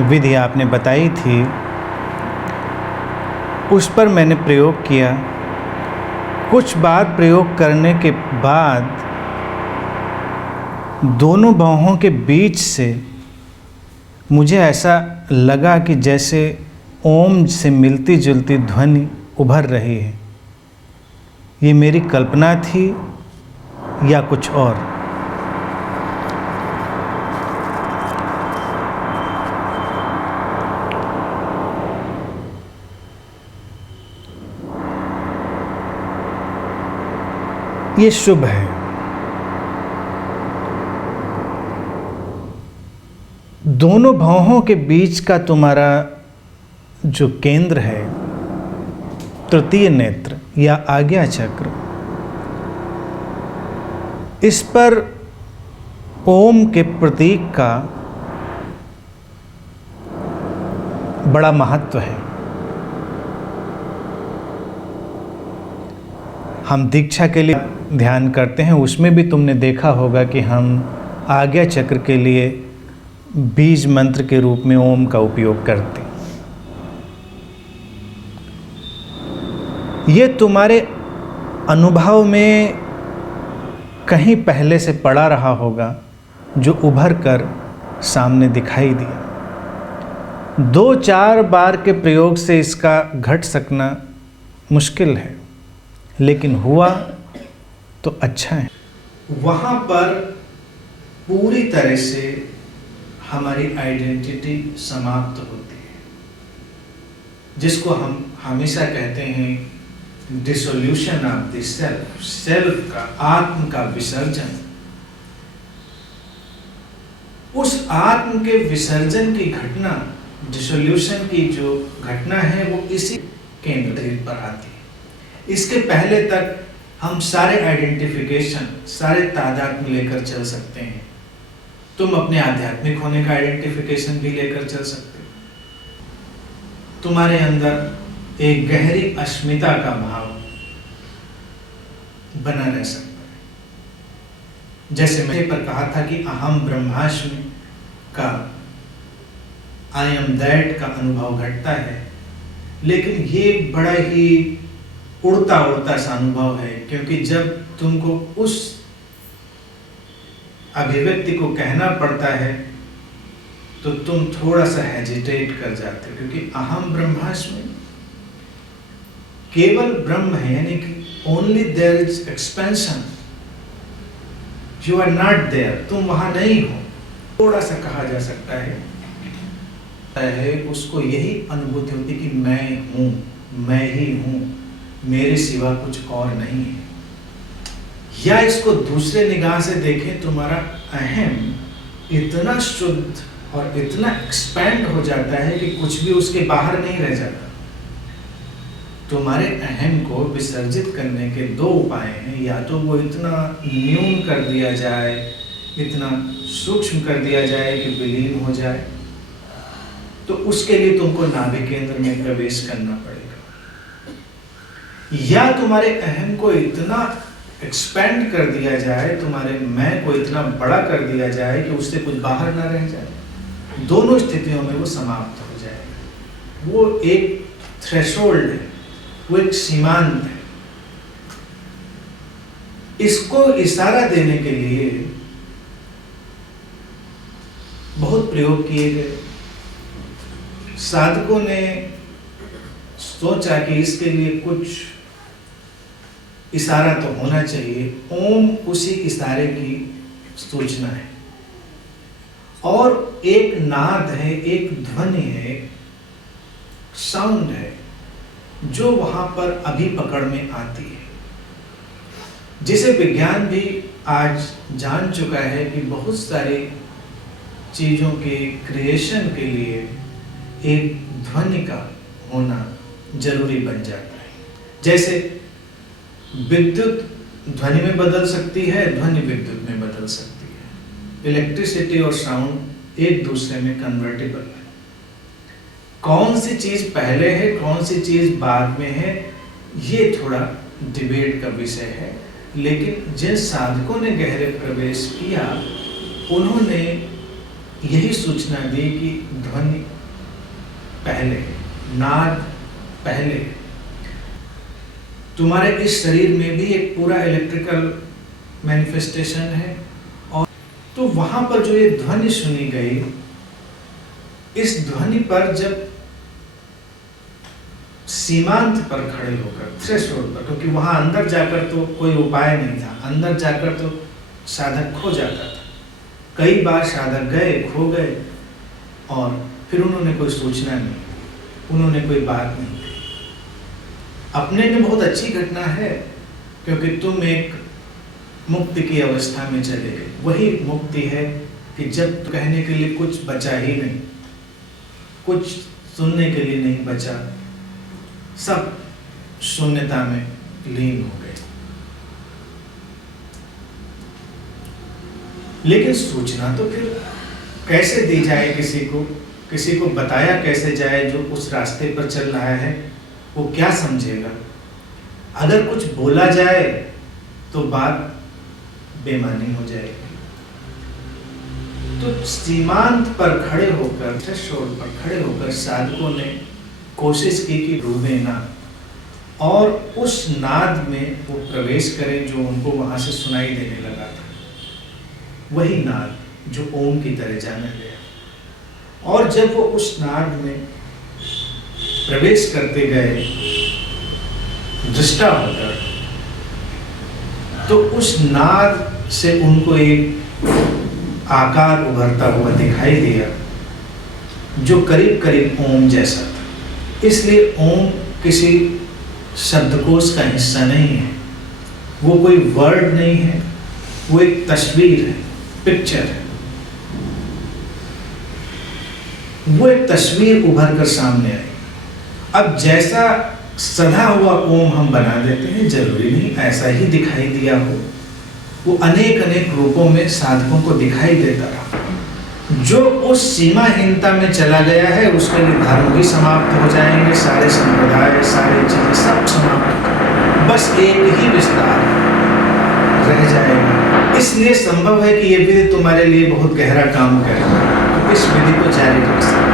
विधि आपने बताई थी उस पर मैंने प्रयोग किया। कुछ बार प्रयोग करने के बाद दोनों बाहों के बीच से मुझे ऐसा लगा कि जैसे ओम से मिलती जुलती ध्वनि उभर रही है। ये मेरी कल्पना थी या कुछ और? ये शुभ है। दोनों भौहों के बीच का तुम्हारा जो केंद्र है, तृतीय नेत्र या आज्ञा चक्र, इस पर ओम के प्रतीक का बड़ा महत्व है। हम दीक्षा के लिए ध्यान करते हैं, उसमें भी तुमने देखा होगा कि हम आज्ञा चक्र के लिए बीज मंत्र के रूप में ओम का उपयोग करते हैं। ये तुम्हारे अनुभव में कहीं पहले से पड़ा रहा होगा जो उभर कर सामने दिखाई दिया। 2-4 बार के प्रयोग से इसका घट सकना मुश्किल है, लेकिन हुआ तो अच्छा है। वहाँ पर पूरी तरह से हमारी आइडेंटिटी समाप्त होती है, जिसको हम हमेशा कहते हैं dissolution of the self, self का, आत्म का विसर्जन। उस आत्म के विसर्जन की घटना, डिसोल्यूशन की जो घटना है, वो इसी केंद्र पर आती है। इसके पहले तक हम सारे आइडेंटिफिकेशन, सारे तादाद में लेकर चल सकते हैं। तुम अपने आध्यात्मिक होने का आइडेंटिफिकेशन भी लेकर चल सकते हो। तुम्हारे अंदर एक गहरी अस्मिता का भाव बना रह सकता है। जैसे मैंने पर कहा था कि अहम ब्रह्मास्मि का, आई एम दैट का अनुभव घटता है, लेकिन ये बड़ा ही उड़ता उड़ता सा अनुभव है, क्योंकि जब तुमको उस अभिव्यक्ति को कहना पड़ता है तो तुम थोड़ा सा हेजिटेट कर जाते हो, क्योंकि अहम ब्रह्मास्मि केवल ब्रह्म है, यानी कि only there is expansion, you are not there, तुम वहां नहीं हो। थोड़ा सा कहा जा सकता है उसको यही अनुभूति होती कि मैं हूं, मैं ही हूं, मेरे सिवा कुछ और नहीं है। या इसको दूसरे निगाह से देखें, तुम्हारा अहम इतना शुद्ध और इतना एक्सपैंड हो जाता है कि कुछ भी उसके बाहर नहीं रह जाता। तुम्हारे अहम को विसर्जित करने के 2 उपाय हैं। या तो वो इतना न्यून कर दिया जाए, इतना सूक्ष्म कर दिया जाए कि विलीन हो जाए, तो उसके लिए तुमको नाभि केंद्र में प्रवेश करना पड़ेगा। या तुम्हारे अहम को इतना एक्सपेंड कर दिया जाए, तुम्हारे मैं को इतना बड़ा कर दिया जाए कि उससे कुछ बाहर ना रह जाए। दोनों स्थितियों में वो समाप्त हो जाएगा। वो एक थ्रेशोल्ड है, वो एक सीमांत है। इसको इशारा देने के लिए बहुत प्रयोग किए गए। साधकों ने सोचा कि इसके लिए कुछ इशारा तो होना चाहिए। ओम उसी इशारे की सूचना है, और एक नाद है, एक ध्वनि है, साउंड है, जो वहां पर अभी पकड़ में आती है, जिसे विज्ञान भी आज जान चुका है कि बहुत सारी चीजों के क्रिएशन के लिए एक ध्वनि का होना जरूरी बन जाता है। जैसे विद्युत ध्वनि में बदल सकती है, ध्वनि विद्युत में बदल सकती है। इलेक्ट्रिसिटी और साउंड एक दूसरे में कन्वर्टेबल है। कौन सी चीज पहले है, कौन सी चीज बाद में है, ये थोड़ा डिबेट का विषय है। लेकिन जिन साधकों ने गहरे प्रवेश किया, उन्होंने यही सूचना दी कि ध्वनि पहले, नाद पहले। तुम्हारे इस शरीर में भी एक पूरा इलेक्ट्रिकल मैनिफेस्टेशन है, और तो वहां पर जो ये ध्वनि सुनी गई, इस ध्वनि पर जब सीमांत पर खड़े होकर, थ्रेशोल्ड पर, क्योंकि वहां अंदर जाकर तो कोई उपाय नहीं था, अंदर जाकर तो साधक खो जाता था। कई बार साधक गए, खो गए, और फिर उन्होंने कोई सूचना नहीं, उन्होंने कोई बात नहीं की। अपने में बहुत अच्छी घटना है, क्योंकि तुम एक मुक्ति की अवस्था में चले गए। वही मुक्ति है कि जब कहने के लिए कुछ बचा ही नहीं, कुछ सुनने के लिए नहीं बचा, सब शून्यता में लीन हो गए। लेकिन सूचना तो फिर कैसे दी जाए किसी को बताया कैसे जाए जो उस रास्ते पर चल रहा है, वो क्या समझेगा? अगर कुछ बोला जाए तो बात बेमानी हो जाएगी। तो सीमांत पर खड़े होकर, थ्रेशोल्ड पर खड़े होकर साधकों ने कोशिश की कि डूबे ना, और उस नाद में वो प्रवेश करें जो उनको वहां से सुनाई देने लगा था। वही नाद जो ओम की तरह जाना गया। और जब वो उस नाद में प्रवेश करते गए दृष्टा होकर, तो उस नाद से उनको एक आकार उभरता हुआ दिखाई दिया जो करीब करीब ओम जैसा था। इसलिए ओम किसी शब्दकोश का हिस्सा नहीं है, वो कोई वर्ड नहीं है, वो एक तस्वीर है, पिक्चर है। वो एक तस्वीर उभर कर सामने आई। अब जैसा सधा हुआ ओम हम बना देते हैं, जरूरी नहीं ऐसा ही दिखाई दिया हो। वो अनेक अनेक रूपों में साधकों को दिखाई देता रहा। जो उस सीमाहीनता में चला गया है, उसके लिए धर्म भी समाप्त हो जाएंगे, सारे संप्रदाय, सारे चीजें सब समाप्त, बस एक ही विस्तार रह जाएगा। इसलिए संभव है कि ये विधि तुम्हारे लिए बहुत गहरा काम करे, तो इस विधि को जारी रख सकते।